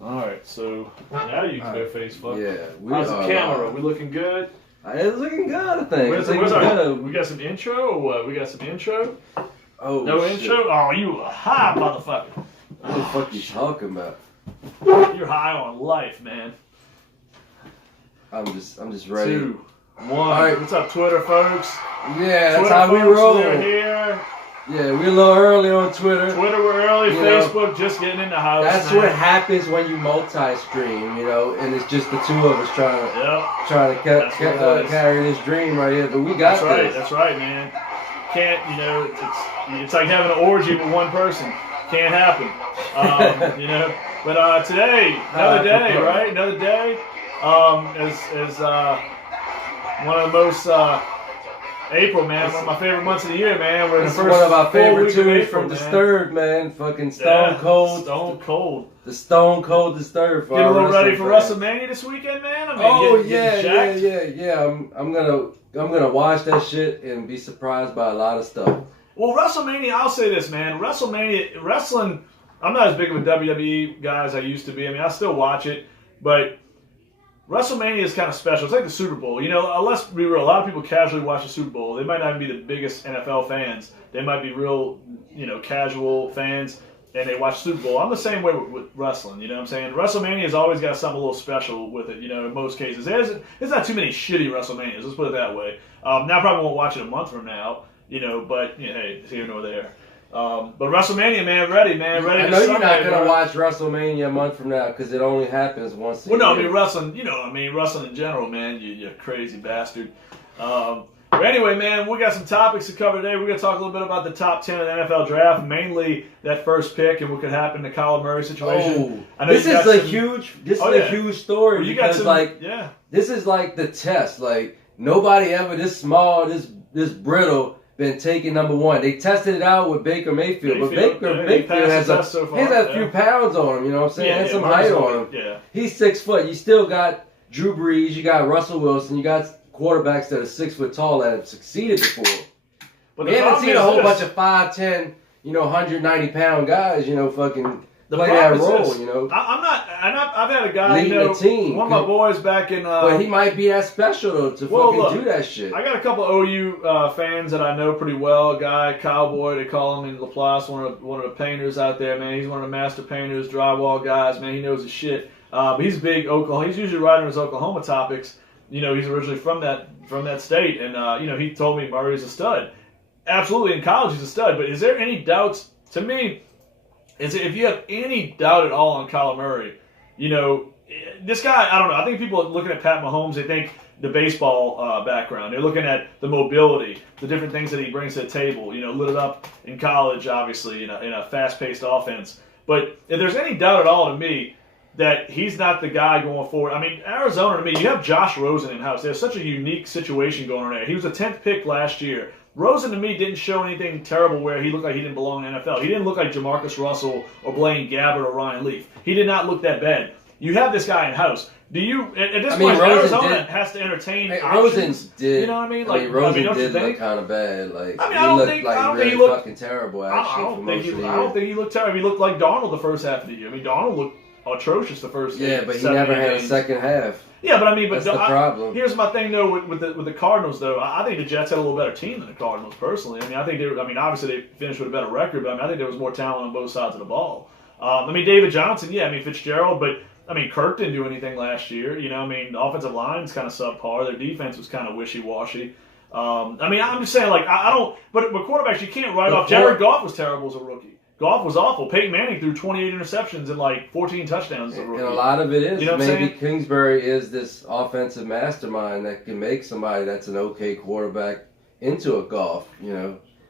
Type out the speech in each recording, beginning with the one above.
Alright, so now you can go face fuck. Yeah. How's the camera? We looking good? It's looking good, I think. We got some intro or what? We got some intro? Oh, no shit. intro? Oh, you a high motherfucker. What the fuck you talking about? You're high on life, man. I'm just ready. 2, 1. Alright. What's up, Twitter folks? Yeah, that's Twitter how we folks, roll. They're here. Yeah, we're a little early on Twitter. We're early. You know, Facebook just getting in the house. That's man. what happens when you multi-stream, and it's just the two of us trying to carry this dream right here. But we got this. That's right, man. Can't, it's like having an orgy with one person. Can't happen. But today, another day, right? Another day. As one of the most April, man, one of my favorite months of the year, man. We're in the This is first one of our favorite tunes April, from man. Disturbed, man. Fucking Stone Cold. Stone Cold. The Stone Cold Disturbed. Getting a little ready for WrestleMania this weekend, man. I'm gonna watch that shit and be surprised by a lot of stuff. Well, WrestleMania, I'll say this, man. Wrestling, I'm not as big of a WWE guy as I used to be. I mean, I still watch it, but WrestleMania is kind of special. It's like the Super Bowl. Let's be real, a lot of people casually watch the Super Bowl. They might not even be the biggest NFL fans. They might be real, casual fans, and they watch Super Bowl. I'm the same way with wrestling, you know what I'm saying? WrestleMania has always got something a little special with it, in most cases. There's not too many shitty WrestleManias, let's put it that way. Now I probably won't watch it a month from now, but hey, it's here nor there. But WrestleMania, man, ready. I know you're not gonna watch WrestleMania a month from now because it only happens once a year. Well, no, I mean wrestling in general, man. You crazy bastard. But anyway, man, we got some topics to cover today. We're gonna talk a little bit about the top 10 of the NFL draft, mainly that first pick and what could happen in the Kyler Murray situation. This is a huge story because this is like the test. Like nobody ever this small, this brittle. Been taken number one. They tested it out with Baker Mayfield, but Baker Mayfield has a few pounds on him. You know what I'm saying? And some height on him. Yeah. He's 6 foot. You still got Drew Brees. You got Russell Wilson. You got quarterbacks that are 6 foot tall that have succeeded before. But we haven't seen a whole bunch of 5'10", 190 pound guys. Fucking. Play that role, I've had a guy, leading the team. One of my boys back in. But he might be that special though to fucking do that shit. I got a couple of OU fans that I know pretty well. A guy, Cowboy, they call him in Laplace, one of the painters out there, man. He's one of the master painters, drywall guys, man. He knows his shit. But he's big Oklahoma. He's usually writing his Oklahoma topics. He's originally from that state, and he told me Murray's a stud. Absolutely, in college he's a stud. But is there any doubts? To me, if you have any doubt at all on Kyler Murray, this guy, I don't know. I think people are looking at Pat Mahomes, they think the baseball background. They're looking at the mobility, the different things that he brings to the table, lit it up in college, obviously, in a fast-paced offense. But if there's any doubt at all to me that he's not the guy going forward, I mean, Arizona, to me, you have Josh Rosen in-house. There's such a unique situation going on there. He was a 10th pick last year. Rosen, to me, didn't show anything terrible where he looked like he didn't belong in the NFL. He didn't look like Jamarcus Russell or Blaine Gabbert or Ryan Leaf. He did not look that bad. You have this guy in-house. Do you, at this point, Arizona has to entertain options. Rosen did. You know what I mean? Rosen did look kind of bad. Like, I don't think he looked fucking terrible, actually. I don't think he looked terrible. He looked like Darnold the first half of the year. I mean, Darnold looked atrocious the first 7 but he never had a second half. Yeah, but I mean, that's the problem. Here's my thing though with the Cardinals though. I think the Jets had a little better team than the Cardinals personally. I mean, obviously they finished with a better record, but I think there was more talent on both sides of the ball. David Johnson, Fitzgerald, but Kirk didn't do anything last year. The offensive line's kind of subpar. Their defense was kind of wishy-washy. I'm just saying, I don't. But quarterbacks, you can't write off. Jared Goff was terrible as a rookie. Goff was awful. Peyton Manning threw 28 interceptions and 14 touchdowns as a rookie. And a lot of it is maybe Kingsbury is this offensive mastermind that can make somebody that's an okay quarterback into a Goff,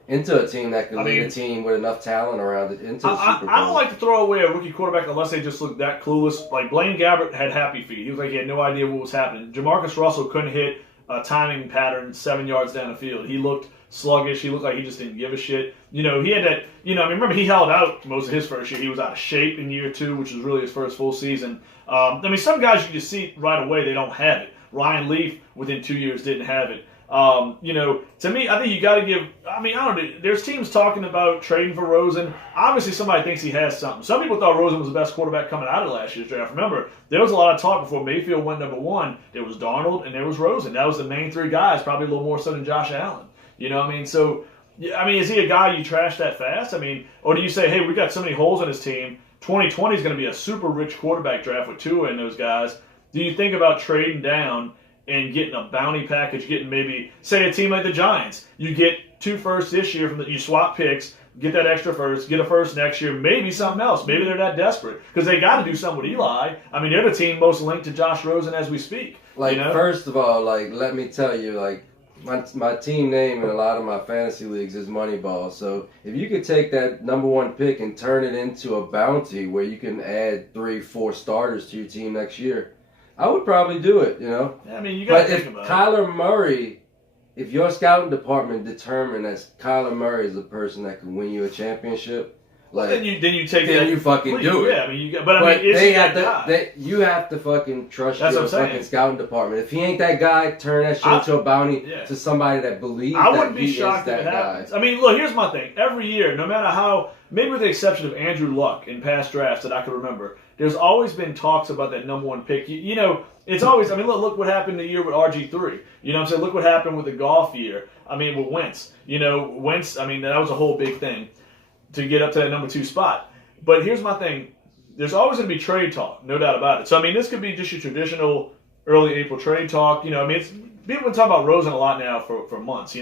into a team that can lead a team with enough talent around it into the Super Bowl. I don't like to throw away a rookie quarterback unless they just look that clueless. Like Blaine Gabbert had happy feet. He was like he had no idea what was happening. Jamarcus Russell couldn't hit a timing pattern 7 yards down the field. He looked sluggish. He looked like he just didn't give a shit. He had that, remember he held out most of his first year. He was out of shape in year 2, which was really his first full season. Some guys you just see right away, they don't have it. Ryan Leaf, within 2 years, didn't have it. To me, I think you got to give. I mean, I don't know. There's teams talking about trading for Rosen. Obviously, somebody thinks he has something. Some people thought Rosen was the best quarterback coming out of last year's draft. Remember, there was a lot of talk before Mayfield went number 1. There was Darnold and there was Rosen. That was the main 3 guys, probably a little more so than Josh Allen. You know what I mean? So, is he a guy you trash that fast? I mean, or do you say, hey, we got so many holes in his team. 2020 is going to be a super rich quarterback draft with Tua and those guys. Do you think about trading down and getting a bounty package, getting maybe, say, a team like the Giants? You get 2 firsts this year, you swap picks, get that extra first, get a first next year, maybe something else. Maybe they're that desperate because they got to do something with Eli. I mean, they're the team most linked to Josh Rosen as we speak. First of all, let me tell you, my team name in a lot of my fantasy leagues is Moneyball. So if you could take that number 1 pick and turn it into a bounty where you can add 3-4 starters to your team next year, I would probably do it, Yeah, I mean, you got to think about it. Kyler Murray, if your scouting department determined that Kyler Murray is the person that can win you a championship, then you fucking do it. Yeah, I mean, you have to fucking trust your fucking scouting department. If he ain't that guy, turn that shit into a bounty to somebody that believes I wouldn't be he shocked is if that it happens. I mean, look, here's my thing. Every year, no matter how, maybe with the exception of Andrew Luck in past drafts that I can remember, there's always been talks about that number 1 pick. It's always, look what happened the year with RG3. You know what I'm saying? Look what happened with the golf year. With Wentz. Wentz, that was a whole big thing to get up to that number 2 spot. But here's my thing. There's always going to be trade talk, no doubt about it. So, this could be just your traditional early April trade talk. People have been talking about Rosen a lot now for months,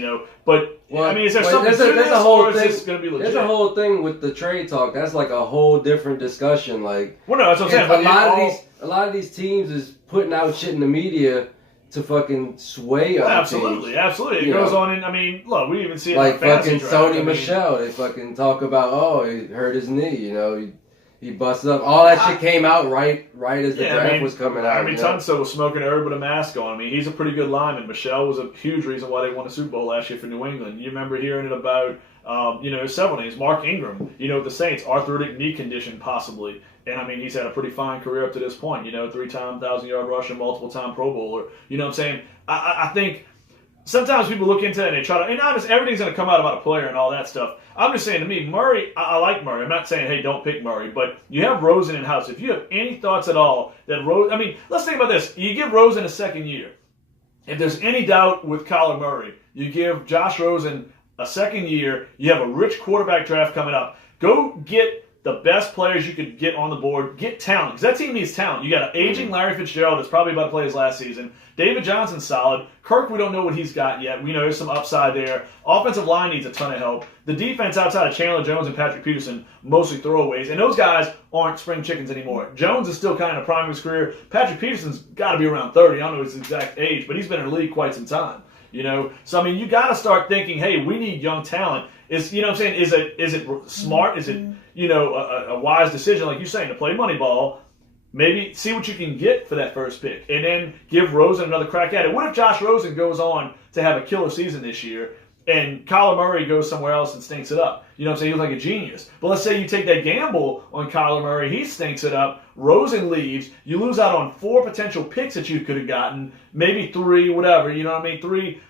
But, is there something to this, or is this going to be legit? There's a whole thing with the trade talk. That's like a whole different discussion. No, that's what I'm saying. A lot of these teams is putting out shit in the media to fucking sway other Absolutely. It goes on in, look, we even see it like fucking Sony Michel. They fucking talk about, he hurt his knee, he busted up. All that shit came out right as the draft was coming out. Tunsil was smoking herb with a mask on. He's a pretty good lineman. Michel was a huge reason why they won the Super Bowl last year for New England. You remember hearing it about, there's several names. Mark Ingram, with the Saints, arthritic knee condition possibly. And, he's had a pretty fine career up to this point. 3-time 1,000-yard rusher, multiple-time Pro Bowler. You know what I'm saying? I think sometimes people look into it and they try to, and honestly, everything's going to come out about a player and all that stuff. I'm just saying, to me, Murray, I like Murray. I'm not saying, hey, don't pick Murray, but you have Rosen in house. If you have any thoughts at all that let's think about this. You give Rosen a second year. If there's any doubt with Kyler Murray, you give Josh Rosen a second year. You have a rich quarterback draft coming up. Go get the best players you could get on the board. Get talent, because that team needs talent. You got an aging Larry Fitzgerald that's probably about to play his last season. David Johnson's solid. Kirk, we don't know what he's got yet. We know there's some upside there. Offensive line needs a ton of help. The defense outside of Chandler Jones and Patrick Peterson, mostly throwaways. And those guys aren't spring chickens anymore. Jones is still kind of in the prime of his career. Patrick Peterson's got to be around 30. I don't know his exact age, but he's been in the league quite some time. So you got to start thinking, hey, we need young talent. Is it smart? Is it a wise decision, like you're saying, to play Moneyball? Maybe see what you can get for that first pick, and then give Rosen another crack at it. What if Josh Rosen goes on to have a killer season this year, and Kyler Murray goes somewhere else and stinks it up? You know what I'm saying? He's like a genius. But let's say you take that gamble on Kyler Murray, he stinks it up, Rosen leaves, you lose out on 4 potential picks that you could have gotten, maybe 3, whatever, 4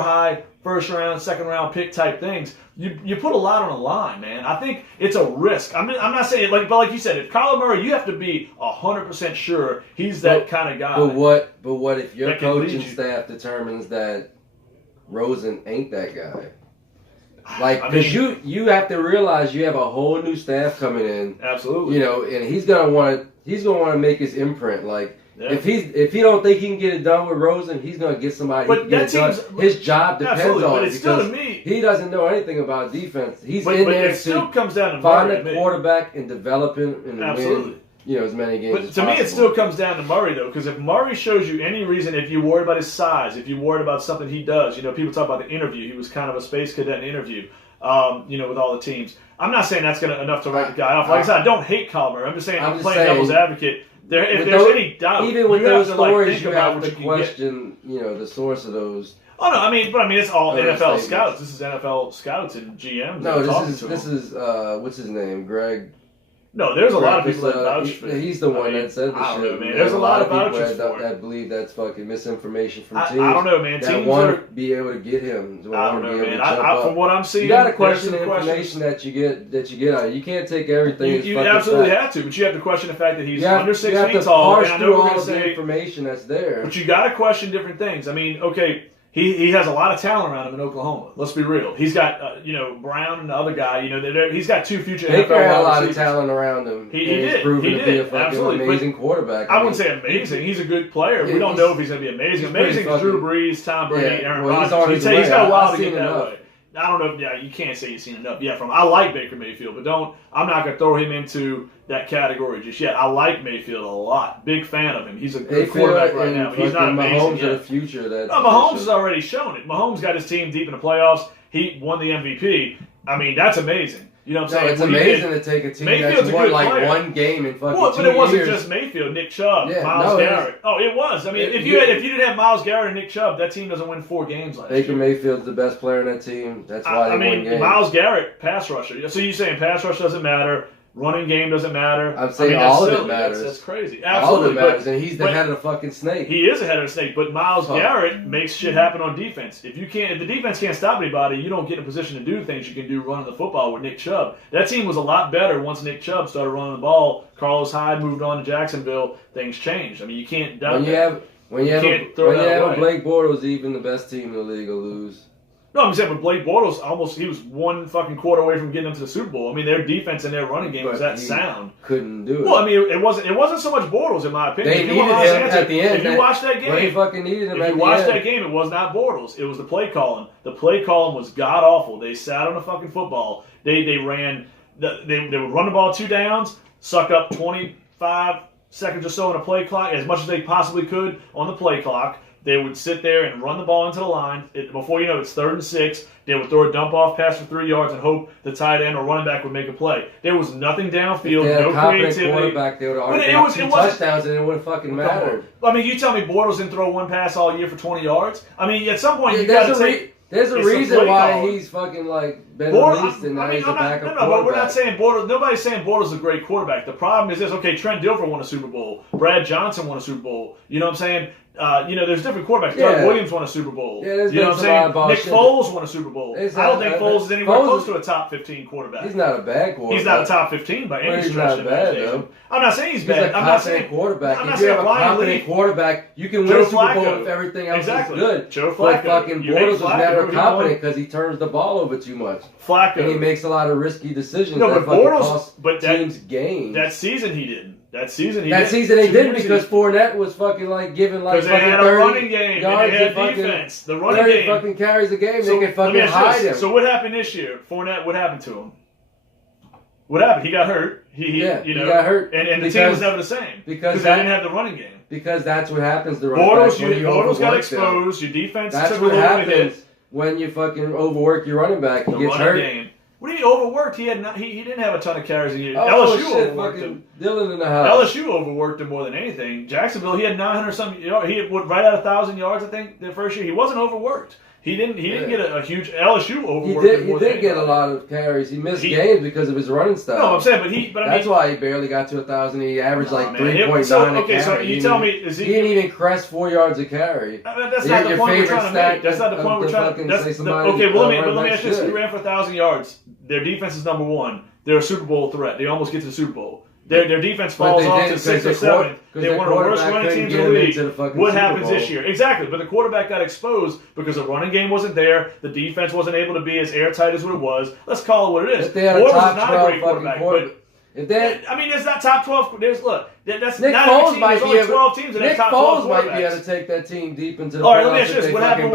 high, first round, second round pick type things. You put a lot on the line, man. I think it's a risk. I'm not saying, but like you said, if Kyler Murray, you have to be 100% sure he's that kind of guy. But what if your coaching staff determines that Rosen ain't that guy? Because you have to realize you have a whole new staff coming in. Absolutely. And he's gonna want to make his imprint. If he don't think he can get it done with Rosen, he's gonna get somebody. But that seems his job depends on but it it's still to me. He doesn't know anything about defense. He's in there it still comes down to find Murray, a quarterback and develop him and Absolutely. win. As many games. But to me, it still comes down to Murray, though, because if Murray shows you any reason, if you're worried about his size, if you're worried about something he does, people talk about the interview. He was kind of a space cadet in interview. With all the teams. I'm not saying that's enough to write the guy off. Like I said, I don't hate Kyler Murray. I'm just saying I'm playing devil's advocate. If there's any doubt, even with those stories, you have to question, the source of those. Oh no, but it's all NFL scouts. This is NFL scouts and GMs. No, this is what's his name, Greg. No, there's a lot of people that vouch for it. He's the one that said the shit. Man. There's a lot of vouchers that believe that's fucking misinformation from teams. I don't know, man. That teams want to be able to get him. I don't know, man. From what I'm seeing, you got to question the information that you get out. You can't take everything. You absolutely have to, but you have to question the fact that he's under 6 feet tall. And I know we're going to say information that's there, but you got to question different things. I mean, okay. He has a lot of talent around him in Oklahoma. Let's be real. He's got Brown and the other guy. He's got 2 future NFL wide receivers. Baker had a lot of talent around him. He did. Proven he to did. be a fucking amazing quarterback. I wouldn't say amazing. He's a good player. We don't know if he's going to be amazing. Amazing is Drew Brees, Tom Brady, Aaron Rodgers. He's got a while to get that way. I don't know. Yeah, you can't say you've seen enough. Yeah, I like Baker Mayfield, but I'm not going to throw him into that category just yet. I like Mayfield a lot. Big fan of him. He's a good quarterback right now. But he's not amazing Mahomes yet. Of the future. Mahomes has already shown it. Mahomes got his team deep in the playoffs. He won the MVP. I mean, that's amazing. You know what I'm saying? It's amazing to take a team that's won like one game in fucking 2 years. But it wasn't just Mayfield, Nick Chubb, Myles Garrett. It was. I mean, if you didn't have Myles Garrett and Nick Chubb, that team doesn't win 4 games last year. Baker Mayfield's the best player in that team. That's why they won games. Myles Garrett, pass rusher. So you're saying pass rush doesn't matter? Running game doesn't matter. I'm saying all of it matters. That's crazy. Absolutely. All of it matters, and he's the head of the fucking snake. He is the head of the snake, but Myles Garrett makes shit happen on defense. If the defense can't stop anybody, you don't get in a position to do things you can do running the football with Nick Chubb. That team was a lot better once Nick Chubb started running the ball. Carlos Hyde moved on to Jacksonville. Things changed. I mean, you can't doubt that. When you have a Blake Bortles, even the best team in the league will lose. No, I'm saying, but Blake Bortles he was 1 fucking quarter away from getting them to the Super Bowl. I mean, their defense and their running game was that sound. Couldn't do it. Well, I mean, it wasn't so much Bortles in my opinion. They needed him at the end. If you watch that game, they fucking needed him at the end. If you watch that game, it was not Bortles. It was the play calling. The play calling was god awful. They sat on the fucking football. They ran. They would run the ball 2 downs, suck up 25 seconds or so on a play clock, as much as they possibly could on the play clock. They would sit there and run the ball into the line. Before you know it, it's 3rd and 6. They would throw a dump-off pass for 3 yards and hope the tight end or running back would make a play. There was nothing downfield, no creativity. Quarterback, they would have already got 2 touchdowns and it would have fucking mattered. I mean, you tell me Bortles didn't throw 1 pass all year for 20 yards? I mean, at some point you got to take... There's a reason why he's fucking been released and now he's a backup quarterback. But we're not saying Bortles. Nobody's saying Bortles is a great quarterback. The problem is this. Okay, Trent Dilfer won a Super Bowl. Brad Johnson won a Super Bowl. You know what I'm saying? There's different quarterbacks. Doug Williams won a Super Bowl. Yeah, you know what I'm saying? Nick Foles won a Super Bowl. I don't think Foles is anywhere close to a top 15 quarterback. He's not a bad quarterback. He's not a top 15 by any stretch of the imagination. I'm not saying he's bad. I'm not saying quarterback. If you have a competent quarterback, you can win a Super Bowl if everything else is good. Joe Flacco. But fucking Bortles was never competent because he turns the ball over too much. Flacco. And he makes a lot of risky decisions. No, but Bortles, teams games. That season he didn't. That season he didn't because Fournette was fucking giving because they had a running game and they had defense. The running game fucking carries the game. They can fucking hide him. So what happened this year? Fournette, what happened to him? What happened? He got hurt. He got hurt, and the team was never the same because they didn't have the running game. Because that's what happens. Bortles got exposed. Your defense took a little hit. When you fucking overwork your running back, he gets hurt. Game. What do you mean overworked? He didn't have a ton of carries a year. LSU overworked him. Dylan in the house. LSU overworked him more than anything. Jacksonville, he had 900 something. He went right at 1,000 yards. I think the first year he wasn't overworked. He didn't get a huge LSU overworked. He did get a lot of carries. He missed games because of his running style. No, I'm saying, that's why he barely got to 1,000. He averaged 3.9 a carry. So you tell me, he didn't even crest 4 yards a carry. That's not the point we're trying to make. That's not the point we're trying to make. Okay, let me ask you this: he ran for 1,000 yards. Their defense is number 1. They're a Super Bowl threat. They almost get to the Super Bowl. Their defense falls off to 6 or 7. They're one of the worst running teams in the league. What happens this year? Exactly. But the quarterback got exposed because the running game wasn't there. The defense wasn't able to be as airtight as what it was. Let's call it what it is. Bortles is not a great quarterback. But it's not top 12. That's Nick not Foles team. might There's only 12 teams in that top 12 quarterbacks. Nick Foles might be able to take that team deep into the playoffs. All right, let me ask you this. What happened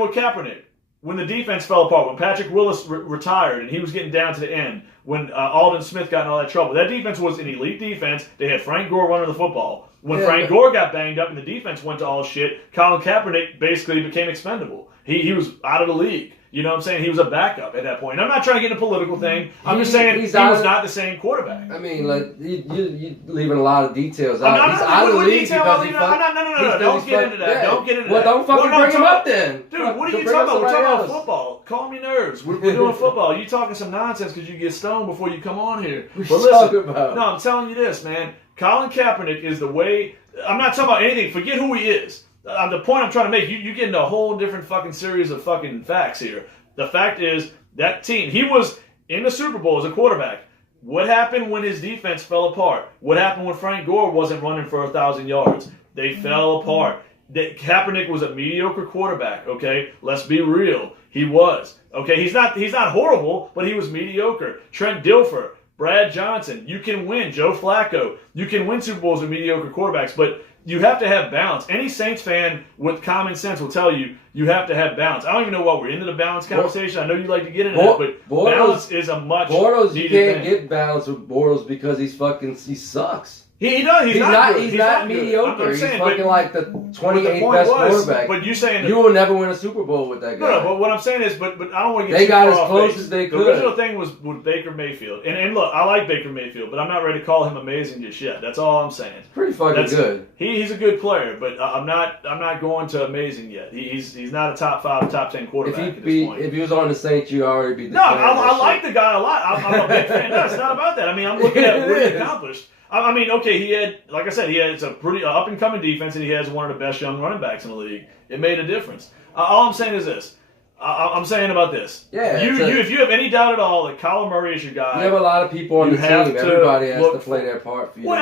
with Kaepernick? When the defense fell apart, when Patrick Willis retired and he was getting down to the end, when Aldon Smith got in all that trouble, that defense was an elite defense. They had Frank Gore running the football. When Frank Gore got banged up and the defense went to all shit, Colin Kaepernick basically became expendable. He was out of the league. You know what I'm saying? He was a backup at that point. And I'm not trying to get into a political thing. I'm just saying he was not the same quarterback. I mean, you're leaving a lot of details out. He's out of the league because he No. Don't get into that. Yeah. Don't get into that. Well, don't fucking bring him up then. Dude, what are you talking about? We're talking about football. Calm your nerves. We're doing football. You talking some nonsense because you get stuck. Stone before you come on here. What but you listen, talking about? No, I'm telling you this, man. Colin Kaepernick is the way. I'm not talking about anything. Forget who he is. The point I'm trying to make, you get into a whole different fucking series of fucking facts here. The fact is, that team, he was in the Super Bowl as a quarterback. What happened when his defense fell apart? What happened when Frank Gore wasn't running for 1,000 yards? They fell apart. Kaepernick was a mediocre quarterback, okay? Let's be real. He was. Okay, he's not horrible, but he was mediocre. Trent Dilfer, Brad Johnson, you can win. Joe Flacco, you can win Super Bowls with mediocre quarterbacks, but you have to have balance. Any Saints fan with common sense will tell you have to have balance. I don't even know why we're into the balance conversation. I know you like to get into that, but balance is a much Bortles, you can't thing. Get balance with Bortles because he sucks. He does. He's not good. He's not mediocre. He's fucking like the 28th best quarterback. But you saying you will never win a Super Bowl with that guy. No, but what I'm saying is, but I don't want to get they too got far as off close base. as they The could. original thing was with Baker Mayfield, and look, I like Baker Mayfield, but I'm not ready to call him amazing just yet. That's all I'm saying. Pretty fucking good. He's a good player, but I'm not going to amazing yet. He's not a top 5, top 10 quarterback at this point. If he was on the Saints, you already be. No, I like the guy a lot. I'm a big fan. No, it's not about that. I mean, I'm looking at what he accomplished. I mean, okay, he had, like I said, it's a pretty up-and-coming defense, and he has one of the best young running backs in the league. It made a difference. All I'm saying is this. I'm saying about this. Yeah. If you have any doubt at all that Kyler Murray is your guy, you have a lot of people on the team. Everybody has to play their part for you. Well,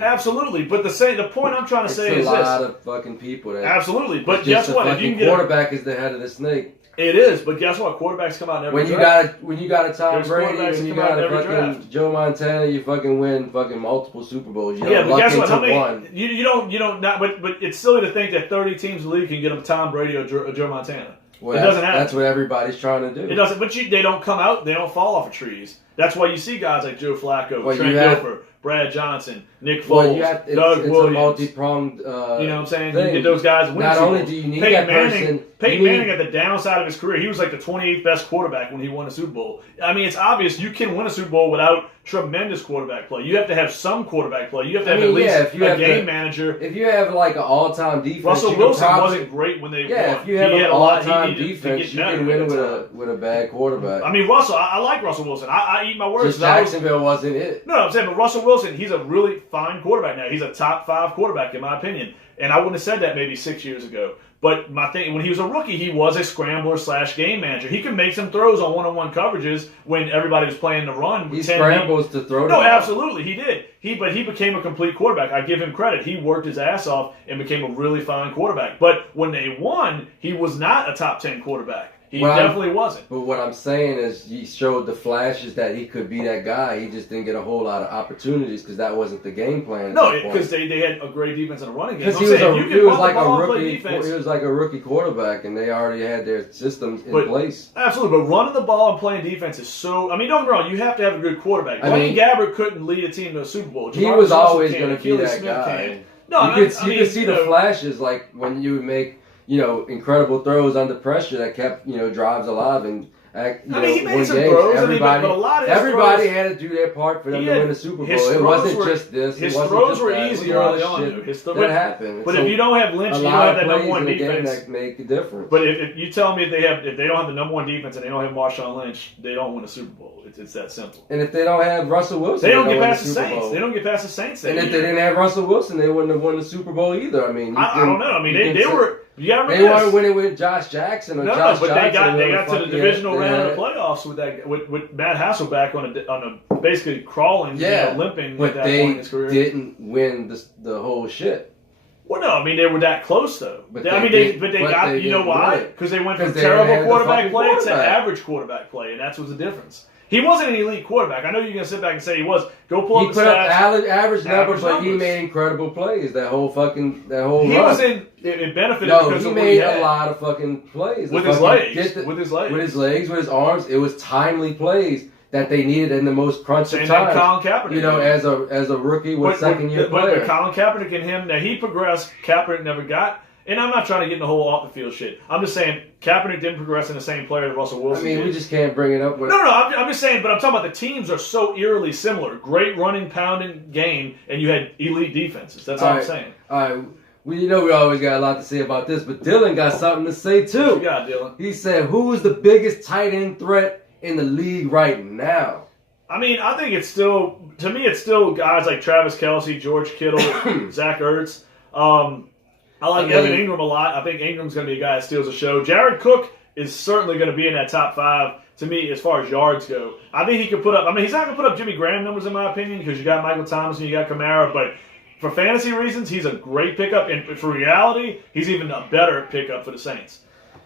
absolutely. But the point I'm trying to say is this: a lot of fucking people. Absolutely. But guess what? If you can quarterback is the head of the snake. It is, but guess what? Quarterbacks come out in every draft. When you got a Tom Brady, when you got a fucking draft. Joe Montana, you fucking win fucking multiple Super Bowls. You but guess what? One. You don't not. But it's silly to think that 30 teams in the league can get a Tom Brady or Joe Montana. Well, it doesn't happen. That's what everybody's trying to do. It doesn't. But they don't come out. They don't fall off of trees. That's why you see guys like Joe Flacco, Trent Dilfer, Brad Johnson, Nick Foles, Doug Williams. It's a multi-pronged you know what I'm saying? Thing. You get those guys win. Not only do you need that person... Peyton Manning at the downside of his career, he was like the 28th best quarterback when he won a Super Bowl. I mean, it's obvious you can win a Super Bowl without tremendous quarterback play. You have to have some quarterback play. You have to have at least a game manager. If you have like an all-time defense... Russell Wilson wasn't great when they won. If you have an all-time defense, you can win with a bad quarterback. I mean, I like Russell Wilson. I eat my words. Just Jacksonville wasn't it. No, I'm saying, but Russell Wilson, he's a really fine quarterback now. He's a top 5 quarterback in my opinion. And I wouldn't have said that maybe 6 years ago. But my thing, when he was a rookie, he was a scrambler / game manager. He could make some throws on one-on-one coverages when everybody was playing the run. He scrambles to throw. No, absolutely, he did. But he became a complete quarterback. I give him credit. He worked his ass off and became a really fine quarterback. But when they won, he was not a top 10 quarterback. He definitely wasn't. But what I'm saying is he showed the flashes that he could be that guy. He just didn't get a whole lot of opportunities because that wasn't the game plan. No, because they had a great defense and a running game. Because he was like a rookie quarterback, and they already had their systems in place. Absolutely, but running the ball and playing defense is so... I mean, don't get me wrong, you have to have a good quarterback. Blaine Gabbert couldn't lead a team to a Super Bowl. He was always going to be that guy. No, you could see the flashes, like when you would make... incredible throws under pressure that kept, drives alive and he made some throws. Everybody, but a lot of everybody had to do their part for them to win the Super Bowl. It wasn't just this. His throws were easy early on. That happened. But if you don't have Lynch, you don't have that number 1 defense. That make a difference. But if you tell me if they don't have the number 1 defense and they don't have Marshawn Lynch, they don't win a Super Bowl. It's that simple. And if they don't have Russell Wilson, they don't get past the Saints. They don't get past the Saints. And if they didn't have Russell Wilson, they wouldn't have won the Super Bowl either. I mean, I don't know. I mean, they were. They weren't winning with Josh Jackson or Josh Johnson. They got to the divisional round of the playoffs with Matt Hasselbeck on a basically crawling, limping at that point in his career. But they didn't win the whole shit. Well, no, I mean they were that close though. They got you know why? Because they went from terrible quarterback play to average quarterback play, and that's what's the difference. He wasn't an elite quarterback. I know you're going to sit back and say he was. Go pull up the stats. He put up average numbers, but he made incredible plays. That whole run. It benefited because of what he had. He made a lot of fucking plays. With his legs. With his arms. It was timely plays that they needed in the most crunch of times. Colin Kaepernick. As a rookie with second-year player. But Colin Kaepernick and him, now he progressed. Kaepernick never got. And I'm not trying to get in the whole off-the-field shit. I'm just saying Kaepernick didn't progress in the same player that Russell Wilson did. We just can't bring it up. No, I'm just saying, but I'm talking about the teams are so eerily similar. Great running, pounding game, and you had elite defenses. That's all I'm saying. All right. We always got a lot to say about this, but Dylan got something to say, too. What you got, Dylan? He said, who is the biggest tight end threat in the league right now? I mean, I think it's still, to me, it's still guys like Travis Kelce, George Kittle, Zach Ertz. I like Evan Ingram a lot. I think Ingram's going to be a guy that steals the show. Jared Cook is certainly going to be in that top 5 to me as far as yards go. I think he could put up, I mean, he's not going to put up Jimmy Graham numbers in my opinion because you got Michael Thomas and you got Kamara, but for fantasy reasons, he's a great pickup. And for reality, he's even a better pickup for the Saints.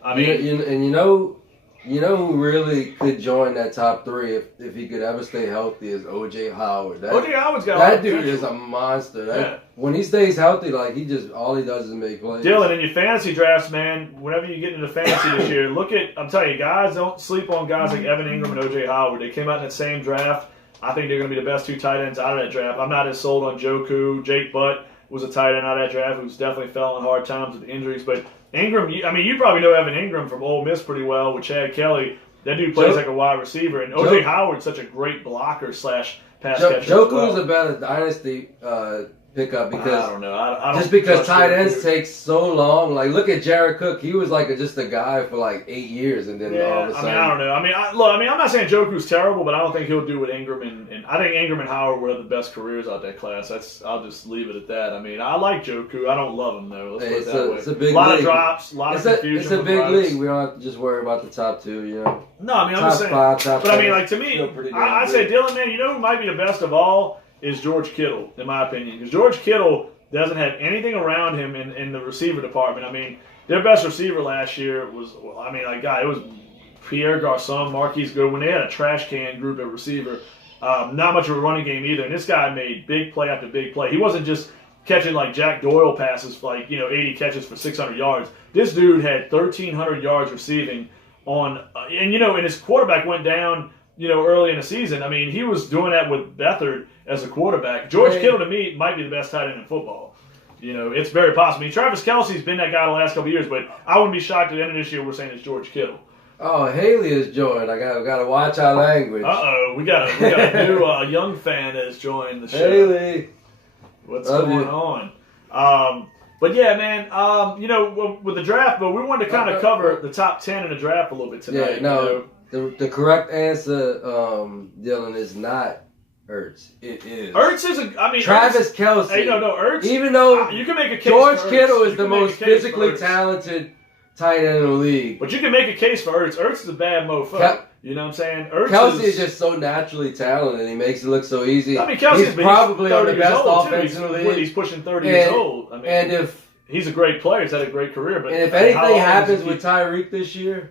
I mean, you know who really could join that top 3 if he could ever stay healthy is O.J. Howard. O.J. Howard's got that dude is a monster. When he stays healthy, like all he does is make plays. Dylan, in your fantasy drafts, man, whenever you get into fantasy this year, I'm telling you, guys, don't sleep on guys like Evan Ingram and O.J. Howard. They came out in the same draft. I think they're going to be the best 2 tight ends out of that draft. I'm not as sold on Joku. Jake Butt was a tight end out of that draft who's definitely fell on hard times with injuries. But Ingram, I mean, you probably know Evan Ingram from Ole Miss pretty well with Chad Kelly. That dude plays like a wide receiver. And O.J. Howard's such a great blocker / pass catcher. Joku is a better dynasty pickup because I don't know. I don't just because tight ends take so long. Like look at Jared Cook. He was like just a guy for like 8 years, and then all of a sudden. I don't know. I'm not saying Joku's terrible, but I don't think he'll do what Ingram and I think Ingram and Howard were the best careers out that class. I'll just leave it at that. I mean, I like Joku. I don't love him though. Let's put it that way. It's a big lot league. Of drops, a lot of confusion. It's a big league. We don't have to just worry about the top 2. You know. No, I mean I'm just saying. Top 5, but I mean, like to me, I say Dylan, man. You know who might be the best of all is George Kittle, in my opinion, because George Kittle doesn't have anything around him in the receiver department. I mean, their best receiver last year was, it was Pierre Garçon, Marquise Goodwin. They had a trash can group at receiver. Not much of a running game either. And this guy made big play after big play. He wasn't just catching like Jack Doyle passes for 80 catches for 600 yards. This dude had 1,300 yards receiving on, and his quarterback went down, early in the season. I mean, he was doing that with Beathard as a quarterback. George Kittle, to me, might be the best tight end in football. It's very possible. I mean, Travis Kelce's been that guy the last couple of years, but I wouldn't be shocked at the end of this year we're saying it's George Kittle. Oh, Haley has joined. I got to watch our language. We got a new young fan that has joined the show. Haley. What's going on? But yeah, man, with the draft, but we wanted to kind of cover the top 10 in the draft a little bit tonight. Yeah, the correct answer, Dylan, is not Ertz. It is. Ertz is Travis Kelce. Hey, no, Ertz. Even though you can make a case George for Kittle Ertz. is the most physically talented tight end in the league. But you can make a case for Ertz. Ertz is a bad mofo. You know what I'm saying? Kelce is just so naturally talented. He makes it look so easy. I mean, Kelce's probably on the best offense in the league. He's pushing 30 years old. I mean, and if he's a great player, he's had a great career. But if anything happens with Tyreek this year,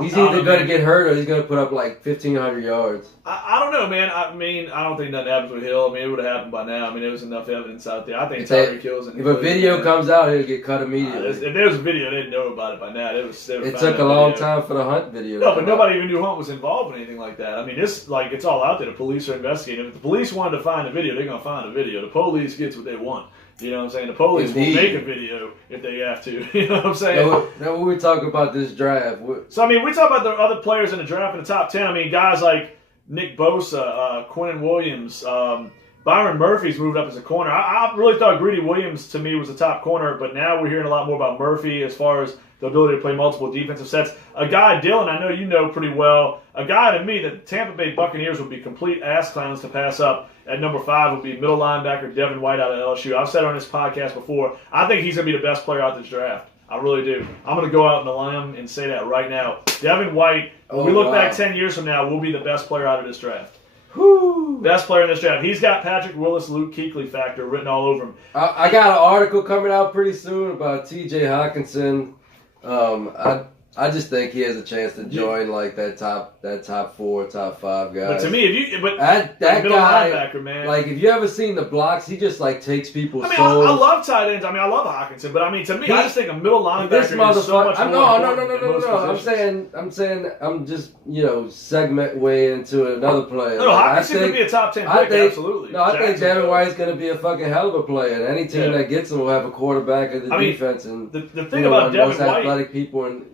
he's either going to get hurt or he's going to put up like 1,500 yards. I don't know, man. I mean, I don't think nothing happens with Hill. I mean, it would have happened by now. I mean, there was enough evidence out there. I think Tyreek Hill's in. If a video comes out, he'll get cut immediately. If there was a video, they didn't know about it by now. It took a long time for the Hunt video. No, but nobody even knew Hunt was involved in anything like that. I mean, it's all out there. The police are investigating. If the police wanted to find a video, they're going to find a video. The police gets what they want. You know what I'm saying? The police will make a video if they have to. You know what I'm saying? Now when we talk about this draft. So, I mean, we talk about the other players in the draft in the top 10. I mean, guys like Nick Bosa, Quinnen Williams, Byron Murphy's moved up as a corner. I really thought Greedy Williams, to me, was the top corner, but now we're hearing a lot more about Murphy as far as the ability to play multiple defensive sets. A guy, Dylan, I know you know pretty well, a guy to me that Tampa Bay Buccaneers would be complete ass clowns to pass up at number 5 would be middle linebacker Devin White out of LSU. I've said on this podcast before, I think he's going to be the best player out this draft. I really do. I'm going to go out on the limb and say that right now. Devin White, when we look back 10 years from now, will be the best player out of this draft. Whew. Best player in this draft. He's got Patrick Willis, Luke Kuechly factor written all over him. I got an article coming out pretty soon about T.J. Hockenson. I just think he has a chance to join like that top 4, top 5 guys. But to me, that middle guy, linebacker, man. Like if you ever seen the blocks, he just like takes people's souls. I love tight ends. I love Hockenson, but I mean to me, I just think a middle linebacker is so much more No. I'm saying I'm just segment way into another player. No, Hockenson could be a top 10 pick, absolutely. No, I think Devin White's going to be a fucking hell of a player, and any team that gets him will have a quarterback of the defense and the thing about Devin White, athletic people and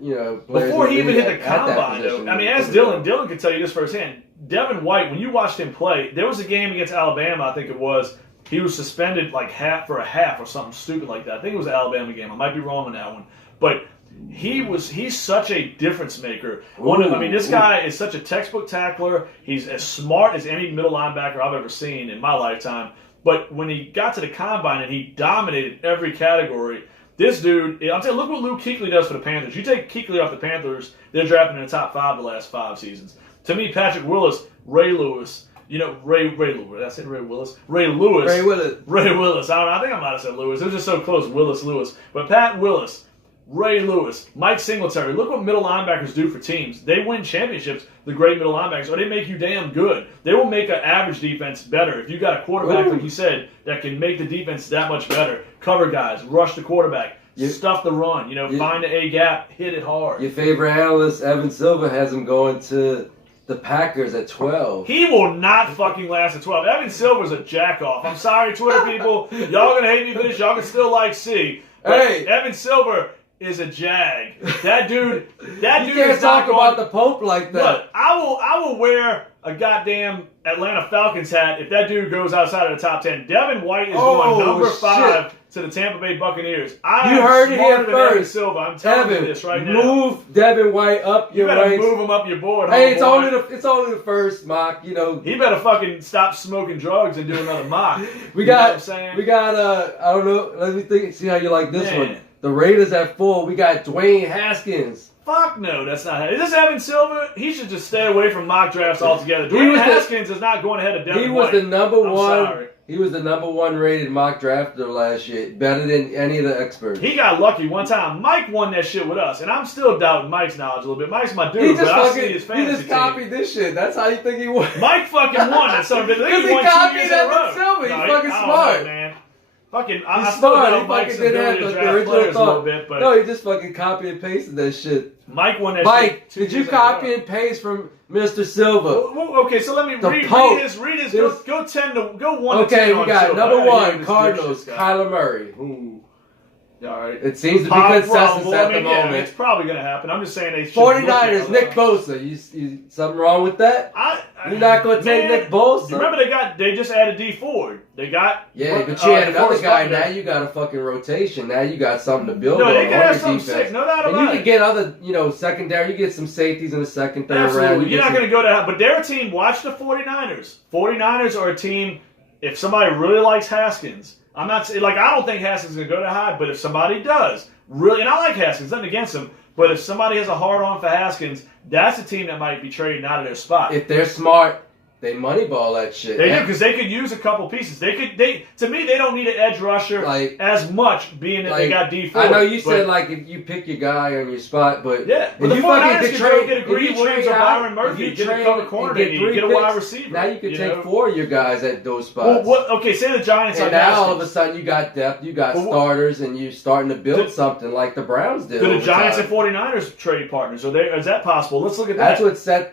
before he even hit the combine, though, I mean, as Dylan can tell you this firsthand. Devin White, when you watched him play, there was a game against Alabama, I think it was. He was suspended like for a half or something stupid like that. I think it was the Alabama game. I might be wrong on that one, but he's such a difference maker. This guy is such a textbook tackler. He's as smart as any middle linebacker I've ever seen in my lifetime. But when he got to the combine and he dominated every category, this dude, I'm saying, look what Luke Kuechly does for the Panthers. You take Kuechly off the Panthers, they're drafting in the top 5 the last 5 seasons. To me, Patrick Willis, Ray Lewis, Ray Lewis. I said Ray Willis. Ray Lewis. Ray Willis. Ray Willis. I think I might have said Lewis. It was just so close. Willis, Lewis. But Pat Willis, Ray Lewis, Mike Singletary. Look what middle linebackers do for teams. They win championships, the great middle linebackers, or they make you damn good. They will make an average defense better. If you got a quarterback, like you said, that can make the defense that much better. Cover guys, rush the quarterback, stuff the run, find the A gap, hit it hard. Your favorite analyst, Evan Silva, has him going to the Packers at 12. He will not fucking last at 12. Evan Silver's a jack-off. I'm sorry, Twitter people. Y'all gonna hate me for this. Y'all can still like C. But hey, Evan Silver is a jag. That dude you can't talk about the Pope like that. Look, I will wear a goddamn Atlanta Falcons hat if that dude goes outside of the top 10. Devin White is going number 5 to the Tampa Bay Buccaneers. You heard it here first. Evan Silva. I'm telling you this right now. Move Devin White up your ranks. You better move him up your board. Hey, it's only the first mock. He better fucking stop smoking drugs and do another mock. we got I don't know. Let me think. See how you like this one. The Raiders at 4. We got Dwayne Haskins. Fuck no, that's not. Is this Evan Silva? He should just stay away from mock drafts altogether. Dwayne Haskins is not going ahead of Devin White. He was the number 1. He was the number 1 rated mock drafter last year, better than any of the experts. He got lucky one time. Mike won that shit with us, and I'm still doubting Mike's knowledge a little bit. Mike's my dude, but I see his fantasy He just copied this shit. That's how you think he won. Mike fucking won that son of a bitch. Because he copied Evan Silva. He's fucking smart. Man. Fucking, he's smart. He fucking didn't have the original thought. But no, he just fucking copied and pasted that shit. Mike won that shit. Did you copy and paste from Mr. Silva? Okay, so let me read his. Go 10 to go 1 to 10. Okay, we got number 1 Cardinals, Kyler Murray. Ooh. All right. It seems to be consensus at the moment. It's probably going to happen. I'm just saying they should. 49ers, Nick Bosa. You something wrong with that? You're not going to take Nick Bosa? Remember they just added D Ford. They got but you had another guy. Now you got a fucking rotation. Now you got something to build on. They can have something sick. No doubt about it. And you can get other, secondary. You get some safeties in the second, third round. Absolutely. You're not going to go to, but they're a team. Watch the 49ers. 49ers are a team. If somebody really likes Haskins. I'm not saying, I don't think Haskins is going to go that high, but if somebody does, really, and I like Haskins, nothing against him, but if somebody has a hard-on for Haskins, that's a team that might be trading out of their spot. If they're smart, they moneyball that shit. They do, because they could use a couple pieces. To me, they don't need an edge rusher as much, being that they got D4. I know you said, if you pick your guy on your spot, but yeah, but if the 49ers can go get a Greedy Williams or Byron Murphy, get a cover corner, get a wide receiver. Now you can take 4 of your guys at those spots. Well, say the Giants and now all of a sudden you got depth, you got starters, and you're starting to build something like the Browns did. Do the Giants and 49ers trade partners? Is that possible? Let's look at that.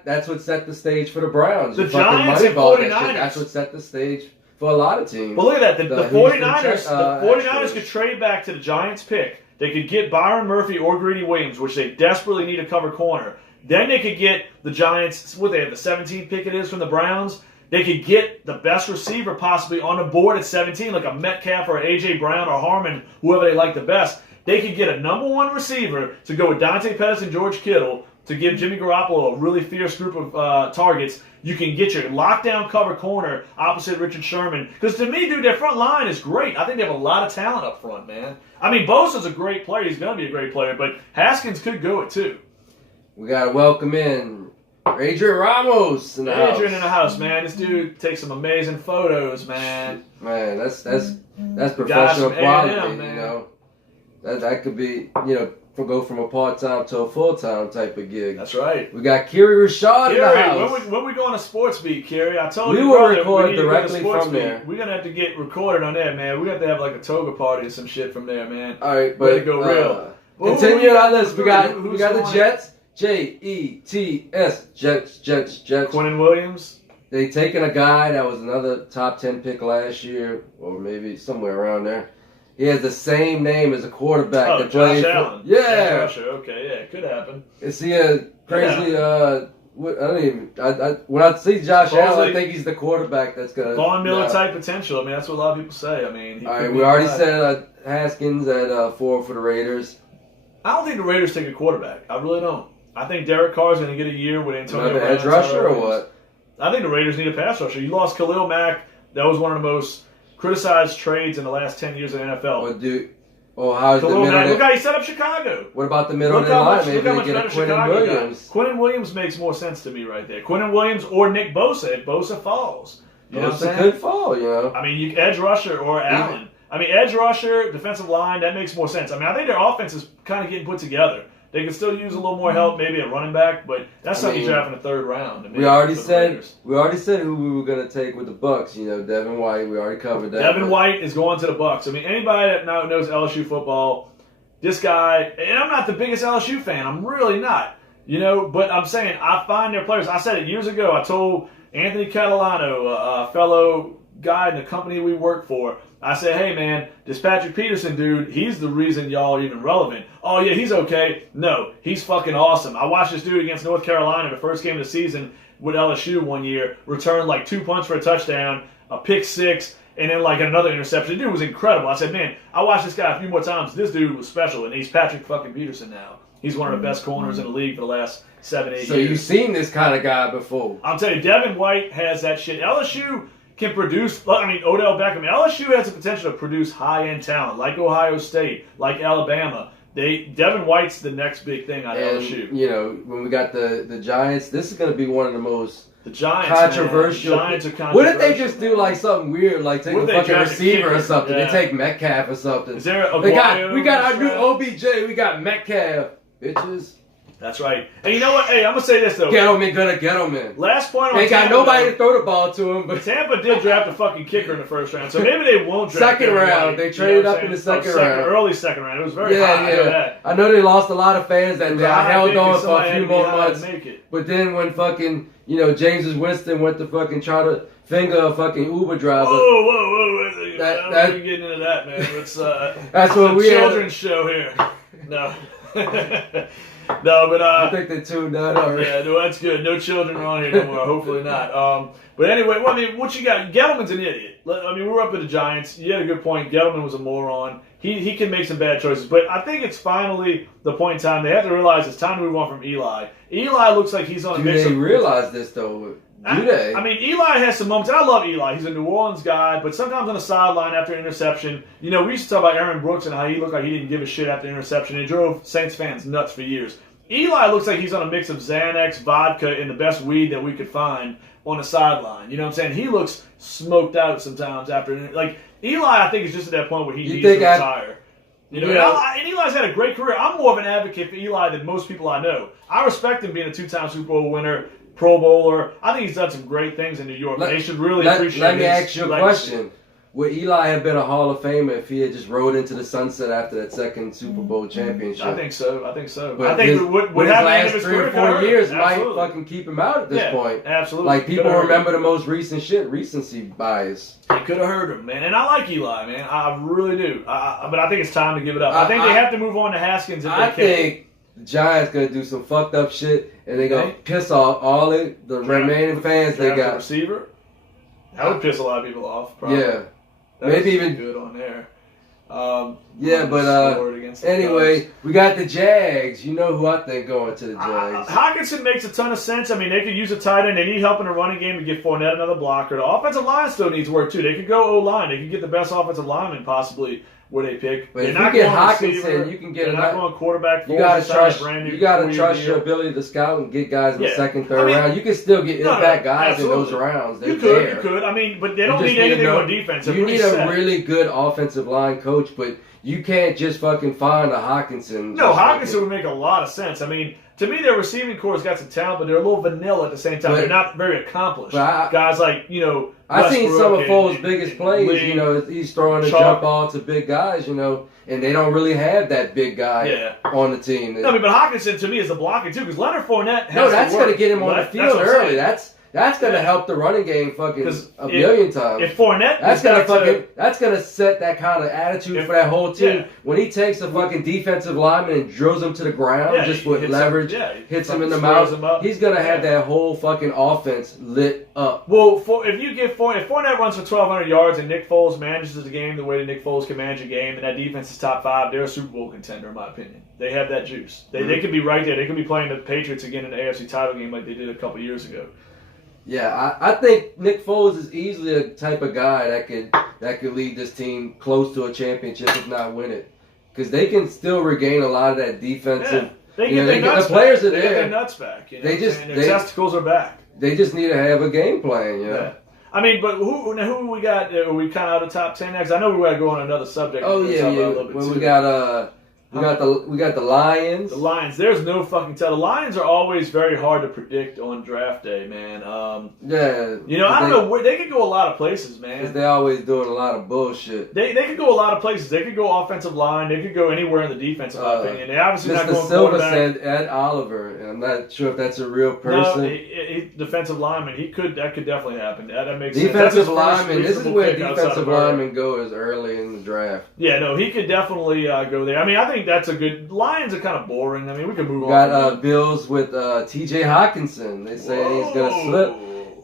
That's what set the stage for the Browns. The Giants and 49ers. That's what set the stage for a lot of teams. But look at that. The 49ers could trade back to the Giants pick. They could get Byron Murphy or Greedy Williams, which they desperately need a cover corner. Then they could get the Giants, they have the 17th pick it is from the Browns. They could get the best receiver possibly on the board at 17, like a Metcalf or A.J. Brown or Harmon, whoever they like the best. They could get a number 1 receiver to go with Dante Pettis and George Kittle to give Jimmy Garoppolo a really fierce group of targets. You can get your lockdown cover corner opposite Richard Sherman. Because to me, dude, their front line is great. I think they have a lot of talent up front, man. I mean, Bosa's a great player. He's going to be a great player. But Haskins could go it, too. We got to welcome in Adrian Ramos in the house. Adrian in the house, man. This dude takes some amazing photos, man. Man, that's professional quality, That could be, go from a part-time to a full-time type of gig. That's right. We got Kiri Rashad in the house. When we go on a sports beat, Kiri, I told you, we will record directly from there. We're going to have to get recorded on there, man. We're going to have to have a toga party or some shit from there, man. All right, but go real. Continuing on this, we got the Jets. Jets. Jets. Quinnen Williams. They taken a guy that was another top 10 pick last year, or maybe somewhere around there. He has the same name as a quarterback that played. Josh Allen. Yeah. Okay, yeah, it could happen. Is he a crazy? When I see Josh Allen, I think he's the quarterback that's gonna. Von Miller type potential. I mean, that's what a lot of people say. I mean, all right, we already said Haskins at 4 for the Raiders. I don't think the Raiders take a quarterback. I really don't. I think Derek Carr's going to get a year with Antonio Brown. Another edge rusher or what? I think the Raiders need a pass rusher. You lost Khalil Mack. That was one of the most criticized trades in the last 10 years in the NFL. How's the middle? Look how he set up Chicago. What about the middle of the line? Maybe they get a Quinnen Williams. Quinnen Williams makes more sense to me right there. Quinnen Williams or Nick Bosa if Bosa falls. You know what I'm saying? Bosa could fall, you know. I mean, edge rusher or Allen. I mean, edge rusher, defensive line, that makes more sense. I mean, I think their offense is kind of getting put together. They can still use a little more help, maybe at running back, but that's something you draft in the third round. We already said who we were going to take with the Bucs. You know, Devin White. We already covered that. Devin White is going to the Bucs. I mean, anybody that now knows LSU football, this guy, and I'm not the biggest LSU fan. I'm really not. You know, but I'm saying I find their players. I said it years ago. I told Anthony Catalano, a fellow guy in the company we work for, I said, hey, man, this Patrick Peterson dude, he's the reason y'all are even relevant. Oh, yeah, he's okay. No, he's fucking awesome. I watched this dude against North Carolina the first game of the season with LSU one year, returned like 2 punts for a touchdown, a pick six, and then like another interception. The dude was incredible. I said, man, I watched this guy a few more times. This dude was special, and he's Patrick fucking Peterson now. He's one of the best corners in the league for the last 7-8 years. So you've seen this kind of guy before. I'll tell you, Devin White has that shit. LSU can produce, I mean, Odell Beckham. LSU has the potential to produce high-end talent, like Ohio State, like Alabama. Devin White's the next big thing on LSU. You know, when we got the Giants, this is going to be one of the most controversial. Giants are controversial. What if they just do like something weird, like take a fucking receiver or something? Yeah. They take Metcalf or something. Is there we got our new OBJ. We got Metcalf, bitches. That's right. And you know what? Hey, I'm going to say this, though. Gentlemen. Last point on They got nobody to throw the ball to him. But Tampa did draft a fucking kicker in the first round, so maybe they won't draft second round. They traded up in the second round. Early second round. It was very high. I know they lost a lot of fans that held on for a few more months. But then when fucking, you know, James Winston went to fucking try to finger a fucking Uber driver. Whoa. How are you getting into that, man? It's that's what we children's show here. No. No, but I think they tuned that already. Yeah, no, that's good. No children are on here no more. Hopefully not. But anyway, well, I mean, what you got? Gettleman's an idiot. I mean, we were up at the Giants. You had a good point. Gettleman was a moron. He can make some bad choices, but I think it's finally the point in time they have to realize it's time to move on from Eli. Eli looks like he's on a mix. Do they realize this though? Do they? I mean, Eli has some moments. And I love Eli. He's a New Orleans guy, but sometimes on the sideline after an interception, you know, we used to talk about Aaron Brooks and how he looked like he didn't give a shit after the interception. It drove Saints fans nuts for years. Eli looks like he's on a mix of Xanax, vodka, and the best weed that we could find on the sideline. You know what I'm saying? He looks smoked out sometimes after. Like, Eli, I think, is just at that point where he needs to retire. You know, and Eli's had a great career. I'm more of an advocate for Eli than most people I know. I respect him being a 2-time Super Bowl winner, Pro Bowler. I think he's done some great things in New York. They should really appreciate his Let me ask you a question. Would Eli have been a Hall of Famer if he had just rode into the sunset after that second Super Bowl championship? I think so. But I think what his last 3 or 4 years might fucking keep him out at this point. Absolutely. Like, people remember the most recent shit, recency bias. It could have hurt him, man. And I like Eli, man. I really do. But I think it's time to give it up. I think they have to move on to Haskins if they can. I think the Giants going to do some fucked up shit, and they're going to piss off all the remaining fans they got. A receiver? That would piss a lot of people off, probably. Yeah. Maybe even good on there. Anyway, we got the Jags. You know who I think going to the Jags. Hockenson makes a ton of sense. I mean, they could use a tight end. They need help in the running game to get Fournette another blocker. The offensive line still needs work, too. They could go O-line. They could get the best offensive lineman possibly where they pick. But if you get Hockenson, you can get not going quarterback. You got to trust your ability to scout and get guys in the second, third round. You can still get impact guys in those rounds. You could. I mean, but they don't need anything on defense. You need a really good offensive line coach, but you can't just fucking find a Hockenson. No, Hockenson would make a lot of sense. I mean, to me, their receiving corps has got some talent, but they're a little vanilla at the same time. They're not very accomplished. Guys like, you know, I've seen some of Foles' biggest plays. You know, he's throwing the jump ball to big guys, you know, and they don't really have that big guy on the team. No, I mean, but Hockenson, to me, is a blocker, too, because Leonard Fournette has that's going to get him on the field early. That's That's gonna help the running game fucking a million times. If Fournette, that's gonna set that kind of attitude for that whole team. Yeah. When he takes a fucking defensive lineman and drills him to the ground, just with leverage, hits him in the mouth, he's gonna have that whole fucking offense lit up. Well, if Fournette runs for 1,200 yards and Nick Foles manages the game the way that Nick Foles can manage a game, and that defense is top 5, they're a Super Bowl contender, in my opinion. They have that juice. They could be right there. They could be playing the Patriots again in the AFC title game like they did a couple years ago. Yeah, I think Nick Foles is easily a type of guy that could lead this team close to a championship, if not win it, because they can still regain a lot of that defensive. Yeah, the players are there. They get their nuts back. You know their testicles are back. They just need to have a game plan. Yeah. I mean, but who we got? Are we kind of out of top 10 next? I know we got to go on another subject. Oh yeah. Well, we got we got the Lions. The Lions. There's no fucking tell. The Lions are always very hard to predict on draft day, man. I don't know where they could go a lot of places, man. Because they're always doing a lot of bullshit. They could go a lot of places. They could go offensive line. They could go anywhere in the defense, in my opinion. They obviously Mr. not going Silva said Ed Oliver, and I'm not sure if that's a real person. No, defensive lineman. That could definitely happen. That makes defensive sense. lineman. This is where defensive linemen go is early in the draft. Yeah, no, he could definitely go there. I mean, I think that's a good. Lions are kind of boring. I mean, we can move on. Got Bills with T.J. Hawkinson. They say he's gonna slip.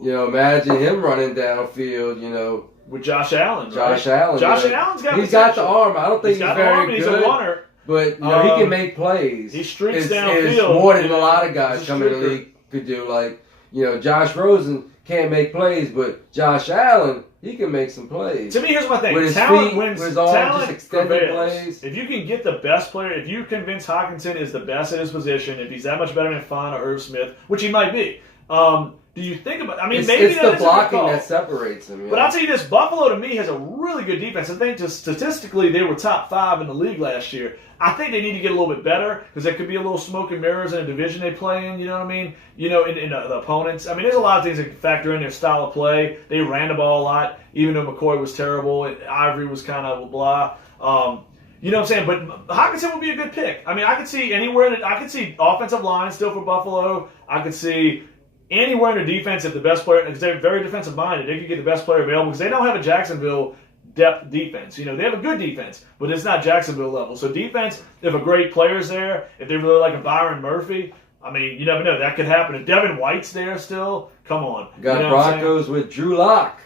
Imagine him running downfield. With Josh Allen. Josh Allen's got. He's got the arm. I don't think he's very good. He's a runner. But he can make plays. He streaks downfield. It's more than a lot of guys coming in the league could do. Like Josh Rosen can't make plays, but Josh Allen. He can make some plays. To me, here's my thing. With his talent feet, wins. with his arm, talent just extended prevails. Plays. If you can get the best player, if you convince Hawkinson is the best at his position, if he's that much better than Fant or Irv Smith, which he might be, do you think about? I mean, maybe it's the blocking that separates them. But I'll tell you this: Buffalo to me has a really good defense. I think statistically they were top 5 in the league last year. I think they need to get a little bit better because there could be a little smoke and mirrors in a division they play in. You know what I mean? In the opponents. I mean, there's a lot of things that can factor in their style of play. They ran the ball a lot, even though McCoy was terrible. And Ivory was kind of blah. You know what I'm saying? But Hawkinson would be a good pick. I mean, I could see anywhere. I could see offensive line still for Buffalo. I could see anywhere in the defense if the best player, because they're very defensive minded, they could get the best player available because they don't have a Jacksonville depth defense. They have a good defense, but it's not Jacksonville level. So defense, if a great player's there, if they really like a Byron Murphy, I mean, you never know. That could happen. If Devin White's there still, come on. Got Broncos with Drew Lock.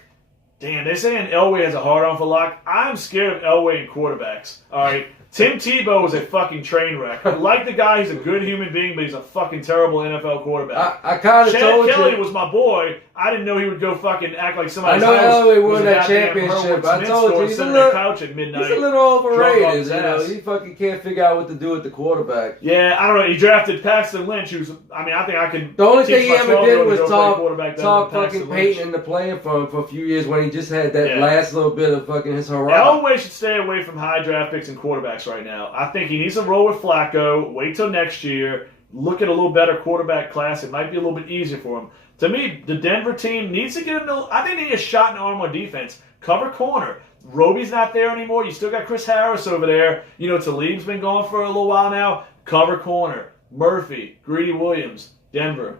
Damn, they're saying Elway has a hard-on for Lock. I'm scared of Elway and quarterbacks. All right? Tim Tebow is a fucking train wreck. I like the guy. He's a good human being, but he's a fucking terrible NFL quarterback. I kind of told you. Chad Kelly was my boy. I didn't know he would go fucking act like somebody's house. I know Elway won that championship. I told you. He's a little overrated. He fucking can't figure out what to do with the quarterback. Yeah, I don't know. He drafted Paxton Lynch, who's, I think I can. The only thing he ever did was talk fucking Peyton into playing for him for a few years when he just had that last little bit of fucking his hurrah. Elway should stay away from high draft picks and quarterbacks right now. I think he needs to roll with Flacco, wait till next year, look at a little better quarterback class. It might be a little bit easier for him. To me, the Denver team needs to get I think they need a shot in the arm on defense. Cover corner. Roby's not there anymore. You still got Chris Harris over there. Talib's been gone for a little while now. Cover corner. Murphy, Greedy Williams, Denver.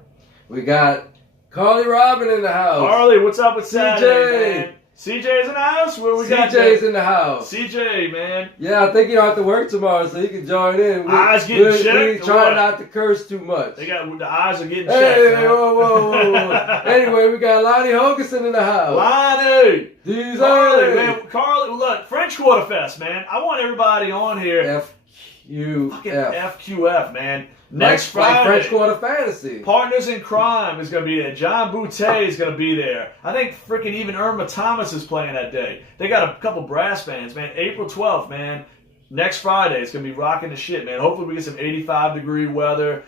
We got Carly Robin in the house. Carly, what's up with Saturday, man? CJ's in the house? Where we got CJ's in the house. CJ, man. Yeah, I think you don't have to work tomorrow, so you can join in. Eyes getting checked. We try not to curse too much. The eyes are getting checked. Hey, whoa. Anyway, we got Lonnie Hoganson in the house. Lonnie! Carly, man. Carly, look, French Quarter Fest, man. I want everybody on here. Fucking FQF, man. Next Friday, French Quarter Fantasy. Partners in Crime is going to be there. John Boutte is going to be there. I think freaking even Irma Thomas is playing that day. They got a couple brass bands, man. April 12th, man. Next Friday, it's going to be rocking the shit, man. Hopefully we get some 85-degree weather.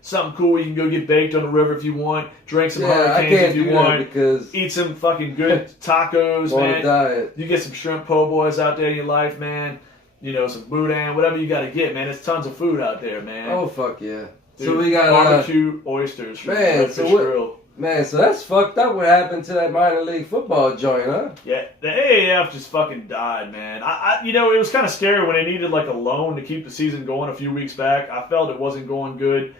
Something cool. You can go get baked on the river if you want. Drink some hurricanes if you want. Eat some fucking good tacos, man. Diet. You get some shrimp po' boys out there in your life, man. Some boudin, whatever you got to get, man. There's tons of food out there, man. Oh, fuck yeah. Dude, so we got barbecue, oysters, man, grill. Man, so that's fucked up what happened to that minor league football joint, huh? Yeah, the AAF just fucking died, man. It was kind of scary when they needed like a loan to keep the season going a few weeks back. I felt it wasn't going good.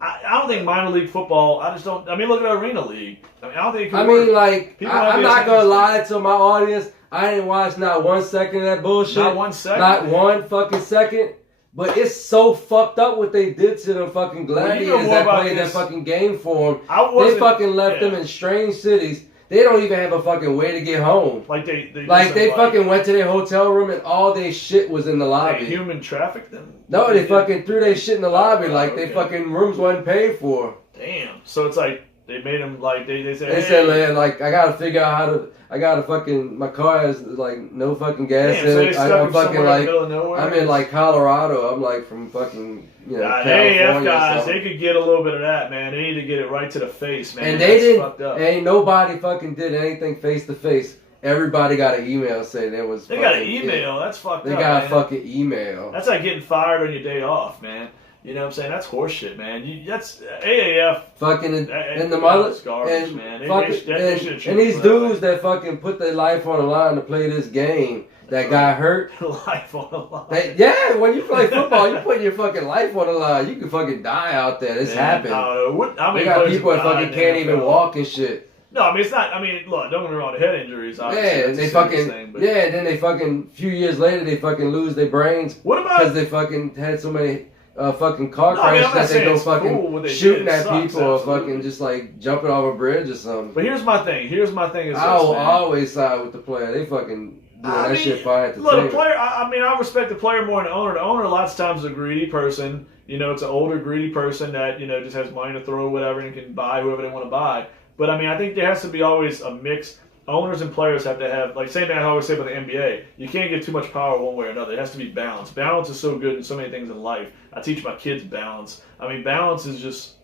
I don't think minor league football. I just don't. I mean, look at Arena League. I mean, I don't think it can I work. mean, like, I'm not gonna lie to my audience. I didn't watch not 1 second of that bullshit. Not 1 second. Not 1 fucking second. But it's so fucked up what they did to them fucking gladiators that played that fucking game for them. They fucking left them in strange cities. They don't even have a fucking way to get home. Like they fucking went to their hotel room and all their shit was in the lobby. They human trafficked them? No, they fucking threw their shit in the lobby. Like they fucking rooms wasn't paid for. Damn. So it's like they made them like they said. They said like I gotta figure out how to. I gotta fucking my car has like no fucking gas in it. I'm fucking like I'm in like Colorado. I'm like from fucking AAF guys, they could get a little bit of that, man. They need to get it right to the face, man. And they didn't. Ain't nobody fucking did anything face to face. Everybody got an email saying there was. They got an email. That's fucked up. They got a fucking email. That's like getting fired on your day off, man. You know what I'm saying? That's horseshit, man. That's AAF. Fucking and the mother garbage, man. And these dudes that fucking put their life on the line to play this game that got hurt. Life on the line. When you play football, you put your fucking life on the line. You can fucking die out there. This happened. They got people that fucking can't even walk and shit. No, I mean it's not. I mean, look, don't get me wrong. The head injuries, obviously. Yeah, and they fucking and then they fucking few years later they fucking lose their brains. What about because they fucking had so many fucking car crashes that they go fucking shooting at people or fucking just like jumping off a bridge or something. But here's my thing. I will always side with the player. They fucking doing that shit fine at the look, the player. I respect the player more than the owner. The owner lots of times is a greedy person. You know, it's an older greedy person that just has money to throw whatever and can buy whoever they want to buy. But I mean, I think there has to be always a mix. Owners and players have to have, like, same thing I always say about the NBA. You can't give too much power one way or another. It has to be balanced. Balance is so good in so many things in life. I teach my kids balance. I mean, balance is just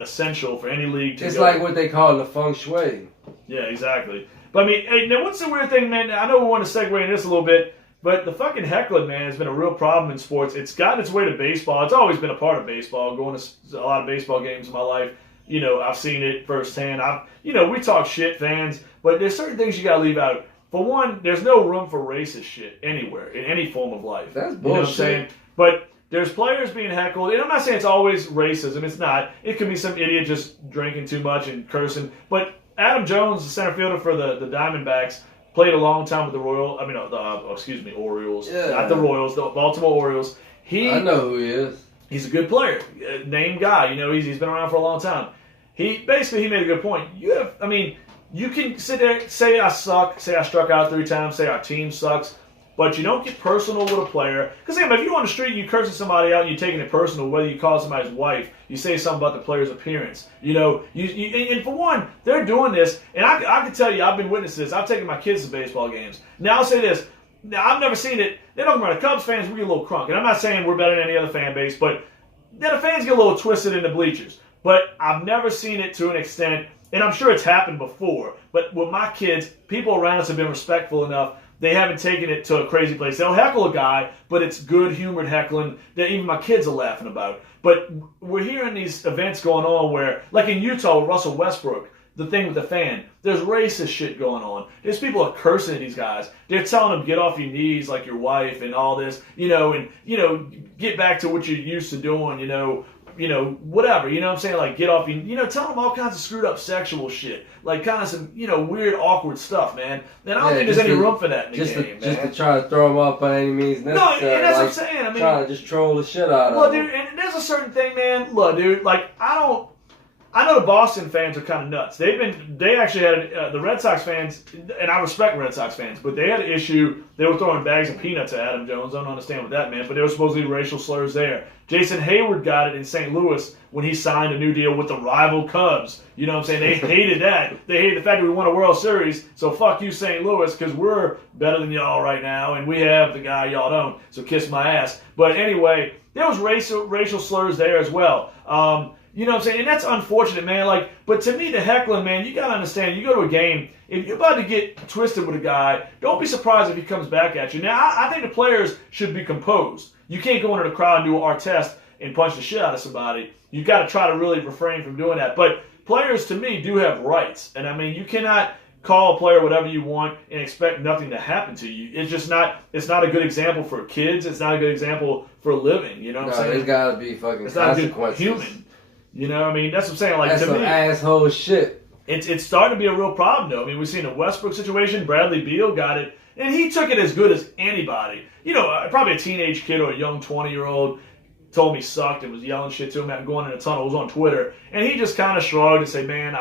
essential for any league to It's like what they call the feng shui. Yeah, exactly. But I mean, hey, now what's the weird thing, man? I know we want to segue in this a little bit, but the fucking heckling, man, has been a real problem in sports. It's gotten its way to baseball. It's always been a part of baseball. Going to a lot of baseball games in my life. You know, I've seen it firsthand. We talk shit, fans, but there's certain things you gotta leave out. For one, there's no room for racist shit anywhere in any form of life. That's bullshit. You know what I'm saying? But there's players being heckled, and I'm not saying it's always racism. It's not. It could be some idiot just drinking too much and cursing. But Adam Jones, the center fielder for the Diamondbacks, played a long time with the Orioles. Yeah. Not the Royals, the Baltimore Orioles. I know who he is. He's a good player, named guy. He's been around for a long time. He made a good point. You can sit there, say I suck, say I struck out 3 times, say our team sucks, but you don't get personal with a player. Because if you're on the street and you're cursing somebody out and you're taking it personal, whether you call somebody's wife, you say something about the player's appearance. And for one, they're doing this, and I can tell you, I've been witness to this. I've taken my kids to baseball games. Now, I'll say this. Now, I've never seen it. They're talking about the Cubs fans, we get a little crunk. And I'm not saying we're better than any other fan base, but the fans get a little twisted in the bleachers. But I've never seen it to an extent, and I'm sure it's happened before, but with my kids, people around us have been respectful enough. They haven't taken it to a crazy place. They'll heckle a guy, but it's good-humored heckling that even my kids are laughing about. But we're hearing these events going on where, like in Utah with Russell Westbrook, the thing with the fan, there's racist shit going on. There's people are cursing at these guys. They're telling them, get off your knees like your wife and all this, get back to what you're used to doing, whatever, you know what I'm saying? Like, get off your, tell them all kinds of screwed up sexual shit. Like, kind of some, weird, awkward stuff, man. And I don't think there's any room for that in the game, man. Just to try to throw them off by any means necessary. No, and that's what I'm saying. Trying to just troll the shit out of them. Dude, and there's a certain thing, man. Look, dude, like, I know the Boston fans are kind of nuts. They actually had the Red Sox fans, and I respect Red Sox fans, but they had an issue. They were throwing bags of peanuts at Adam Jones. I don't understand what that meant, but there were supposedly racial slurs there. Jason Hayward got it in St. Louis when he signed a new deal with the rival Cubs. You know what I'm saying? They hated that. They hated the fact that we won a World Series. So fuck you, St. Louis, because we're better than y'all right now, and we have the guy y'all don't. So kiss my ass. But anyway, there was racial slurs there as well. You know what I'm saying? And that's unfortunate, man. But to me, the heckling, man, you got to understand, you go to a game, if you're about to get twisted with a guy, don't be surprised if he comes back at you. Now, I think the players should be composed. You can't go into the crowd and do an Artest and punch the shit out of somebody. You've got to try to really refrain from doing that. But players, to me, do have rights. And, you cannot call a player whatever you want and expect nothing to happen to you. It's just not a good example for kids. It's not a good example for living. You know what I'm saying? There's got to be fucking consequences. It's not human. You know, I mean, that's what I'm saying. Like, that's to some me, asshole shit. It's starting to be a real problem, though. I mean, we've seen a Westbrook situation. Bradley Beal got it, and he took it as good as anybody. You know, probably a teenage kid or a young 20-year-old told me sucked and was yelling shit to him out going in a tunnel. It was on Twitter, and he just kind of shrugged and said, "Man,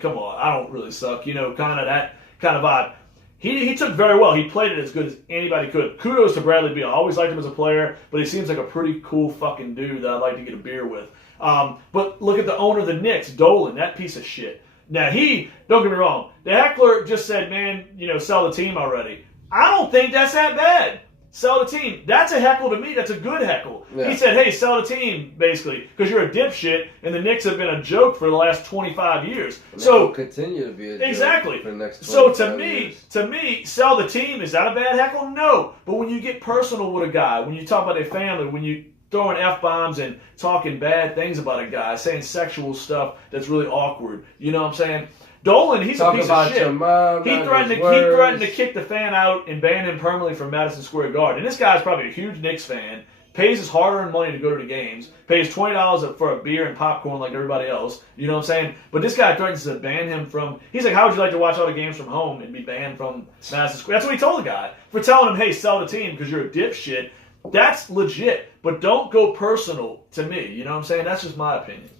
come on, I don't really suck." You know, kind of that kind of vibe. He took very well. He played it as good as anybody could. Kudos to Bradley Beal. I always liked him as a player, but he seems like a pretty cool fucking dude that I'd like to get a beer with. But look at the owner of the Knicks, Dolan, that piece of shit. Now, don't get me wrong, the heckler just said, man, you know, sell the team already. I don't think that's that bad. Sell the team. That's a heckle to me. That's a good heckle. Yeah. He said, hey, sell the team, basically, because you're a dipshit, and the Knicks have been a joke for the last 25 years. And so continue to be a exactly. joke for the next 25 years. To me, sell the team. Is that a bad heckle? No. But when you get personal with a guy, when you talk about their family, when you throwing F-bombs and talking bad things about a guy, saying sexual stuff that's really awkward. You know what I'm saying? Dolan, he's a piece of shit. He threatened to kick the fan out and ban him permanently from Madison Square Garden. And this guy's probably a huge Knicks fan, pays his hard-earned money to go to the games, pays $20 for a beer and popcorn like everybody else. You know what I'm saying? But this guy threatens to ban him from... He's like, how would you like to watch all the games from home and be banned from Madison Square? That's what he told the guy. For telling him, hey, sell the team because you're a dipshit. That's legit. But don't go personal to me. You know what I'm saying? That's just my opinion.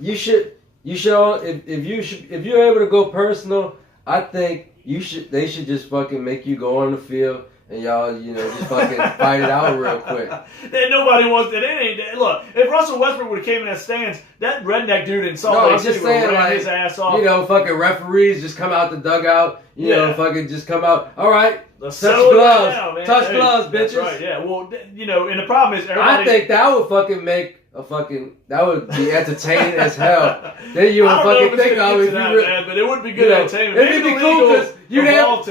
You should if you're able to go personal, I think they should just fucking make you go on the field and y'all, you know, just fucking fight it out real quick. Nobody wants that. Look, if Russell Westbrook would have came in that stands, that redneck dude in Salt Lake City would have ran his ass off. You know, fucking referees just come out the dugout. You know, fucking just come out. All right. Touch gloves. Touch gloves, bitches. That's right, yeah. Well, you know, and the problem is I think that would fucking make that would be entertaining as hell. Then you would fucking think of it. But it would be good entertainment. It'd be cool because you'd have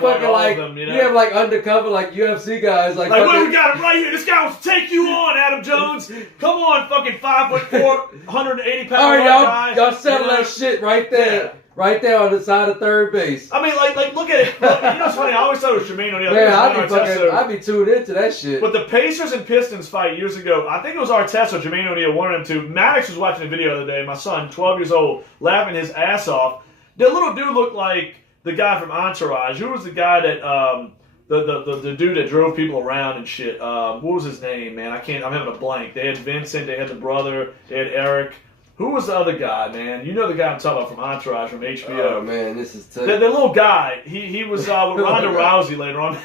fucking like you have like undercover like UFC guys like we got him right here. This guy wants to take you on, Adam Jones. Come on, fucking 5'4", 180 pound all right, guy. Y'all settle that shit right there. Yeah. Right there on the side of third base. I mean, like look at it. Look, you know what's funny? I always thought it was Jermaine O'Neal. Man, I'd be tuned into that shit. But the Pacers and Pistons fight years ago, I think it was Artest or Jermaine O'Neal, one of them two. Maddox was watching a video the other day, my son, 12 years old, laughing his ass off. The little dude looked like the guy from Entourage. Who was the guy that, the dude that drove people around and shit? What was his name, man? I'm having a blank. They had Vincent, they had the brother, they had Eric. Who was the other guy, man? You know the guy I'm talking about from Entourage, from HBO. Oh, man, this is tough. The little guy, he was with Ronda Rousey later on.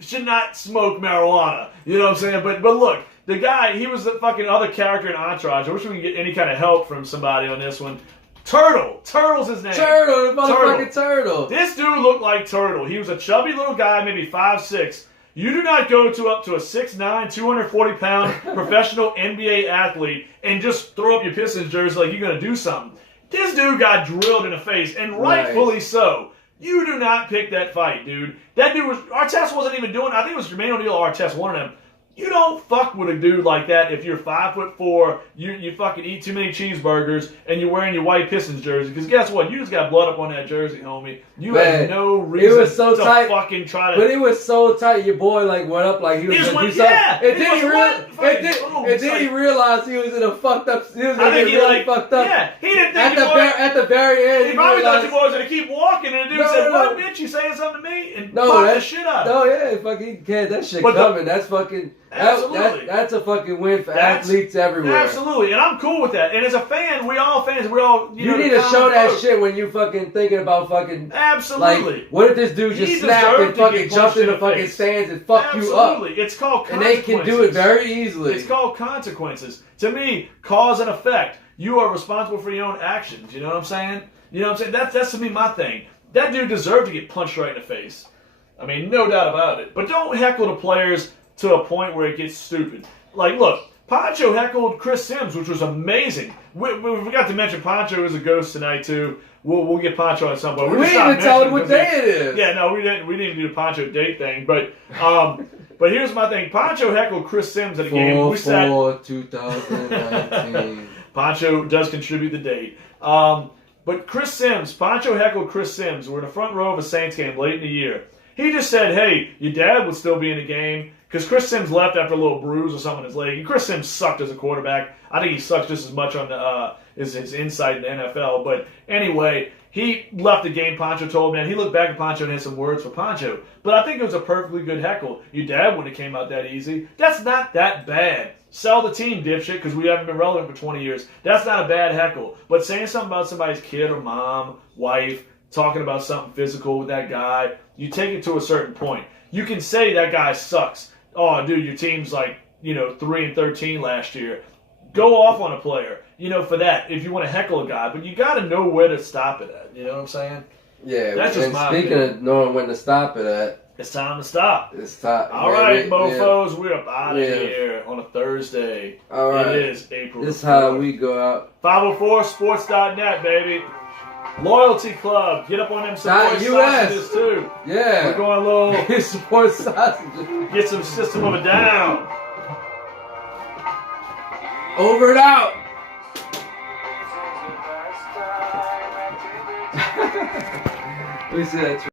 Should not smoke marijuana. You know what I'm saying? But look, the guy, he was the fucking other character in Entourage. I wish we could get any kind of help from somebody on this one. Turtle. Turtle's his name. Turtle, the motherfucking Turtle. This dude looked like Turtle. He was a chubby little guy, maybe 5'6". You do not go up to a 6'9", 240-pound professional NBA athlete and just throw up your Pistons jersey like you're going to do something. This dude got drilled in the face, and rightfully so. You do not pick that fight, dude. That dude Artest wasn't even doing it. I think it was Jermaine O'Neal or Artest, one of them. You don't fuck with a dude like that if you're 5'4", you fucking eat too many cheeseburgers, and you're wearing your white Pistons jersey. Because guess what? You just got blood up on that jersey, homie. You had no reason to fucking try to... But it was so tight, your boy like went up like he was going to do something. And then he realized he was in a fucked up... He was going to get really fucked up. Yeah, he didn't think at the very end, he probably thought your boy was going to keep walking, and the dude said, what, bitch, you saying something to me? And popped the shit out of him. No, yeah, fucking can't. That shit coming. That's fucking... Absolutely. That's a fucking win for athletes everywhere. Absolutely. And I'm cool with that. And as a fan, we're all fans. You need to show that shit when you fucking thinking about fucking... Absolutely. Like, what if this dude just snapped and fucking jumped in the fucking stands and fucked you up? Absolutely. It's called And consequences. they can do it very easily. It's called consequences. To me, cause and effect. You are responsible for your own actions. You know what I'm saying? You know what I'm saying? That's to me my thing. That dude deserved to get punched right in the face. I mean, no doubt about it. But don't heckle the players to a point where it gets stupid. Like, look, Pancho heckled Chris Sims, which was amazing. We forgot to mention Pancho is a ghost tonight, too. We'll get Pancho at some point. We didn't even tell him what day it is. Yeah, no, we didn't even do the Pancho date thing. But here's my thing. Pancho heckled Chris Sims at a game. 4/4/2019. Pancho does contribute the date. But Pancho heckled Chris Sims. We're in the front row of a Saints game late in the year. He just said, hey, your dad would still be in the game. Because Chris Sims left after a little bruise or something in his leg. And Chris Sims sucked as a quarterback. I think he sucks just as much on the his insight in the NFL. But anyway, he left the game, Pancho told, man. He looked back at Pancho and had some words for Pancho. But I think it was a perfectly good heckle. Your dad wouldn't have came out that easy. That's not that bad. Sell the team, dipshit, because we haven't been relevant for 20 years. That's not a bad heckle. But saying something about somebody's kid or mom, wife, talking about something physical with that guy, you take it to a certain point. You can say that guy sucks. Oh, dude, your team's like, 3-13 last year. Go off on a player, for that, if you want to heckle a guy. But you got to know where to stop it at. You know what I'm saying? Yeah, that's just my speaking opinion. Of knowing when to stop it at. It's time to stop. It's time. All right, mofos, we're up out of here on a Thursday. All right. It is April. This is how we go out. 504sports.net, baby. Loyalty Club. Get up on them support sausages, too. Yeah. We're going a little... support sausages. Get some System of a Down. Over and out. We see that.